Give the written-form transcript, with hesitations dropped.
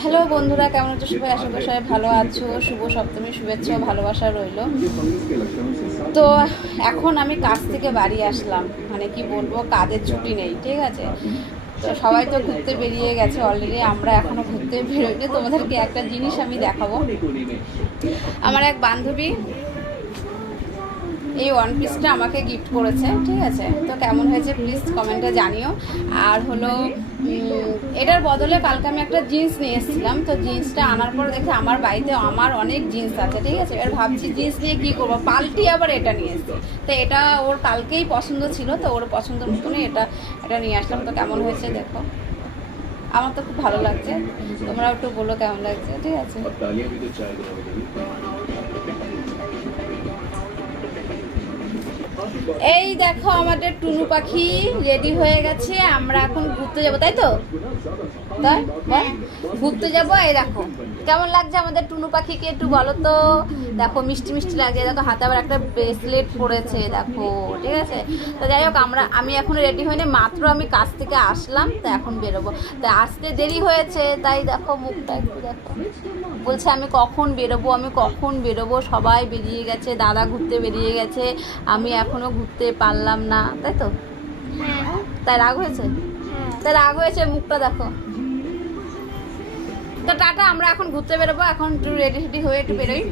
Hello বন্ধুরা, কেমন আছো সবাই? আশা করি সবাই ভালো আছো। শুভ সপ্তমী শুভেচ্ছা ও ভালোবাসা রইলো। তো এখন আমি কাজ থেকে বাড়ি আসলাম, মানে কি বলবো, কাজের ছুটি নেই, ঠিক আছে? তো সবাই তো ঘুরতে বেরিয়ে গেছে অলরেডি, আমরা এখনো ঘুরতে বেরোইনি। তোমাদেরকে একটা জিনিস আমি দেখাবো। আমার এক বান্ধবী এই ওয়ান পিসটা আমাকে গিফট করেছে, ঠিক আছে? তো কেমন হয়েছে প্লিজ কমেন্টে জানিও। আর হলো এটার বদলে কালকে আমি একটা জিন্স নিয়ে এসেছিলাম। তো জিন্সটা আনার পর দেখে আমার বাড়িতে আমার অনেক জিন্স আছে, ঠিক আছে? এবার ভাবছি জিন্স নিয়ে কী করবো, পাল্টি আবার এটা নিয়ে এসেছি। তো এটা ওর কালকেই পছন্দ ছিল, তো ওর পছন্দ মতনই এটা এটা নিয়ে আসলাম। তো কেমন হয়েছে দেখো, আমার তো খুব ভালো লাগছে। তোমরাও একটু বলো কেমন লাগছে, ঠিক আছে? এই দেখো আমাদের টুনু পাখি রেডি হয়ে গেছে, আমরা এখন ঘুরতে যাবো, তাই তো? তাই বল, ঘুরতে যাবো। এই দেখো কেমন লাগছে আমাদের টুনু পাখিকে, একটু বলো তো। দেখো মিষ্টি মিষ্টি লাগছে, দেখো হাতে আবার একটা ব্রেসলেট পরেছে, দেখো, ঠিক আছে? তো যাই হোক, আমি এখন রেডি হইনি, মাত্র আমি কাজ থেকে আসলাম, তো এখন বেরোবো। তো আসতে দেরি হয়েছে, তাই দেখো মুখটা একটু দেখো, বলছে আমি কখন বেরোবো, আমি কখন বেরোবো। সবাই বেরিয়ে গেছে, দাদা ঘুরতে বেরিয়ে গেছে, আমি এখনো ঘুরতে পারলাম না, তাই তো? তাই রাগ হয়েছে? তাই রাগ হয়েছে, মুখটা দেখো। তো টাটা, আমরা এখন ঘুরতে বেরোবো, এখন একটু রেডি রেডি হয়ে একটু বেরোই।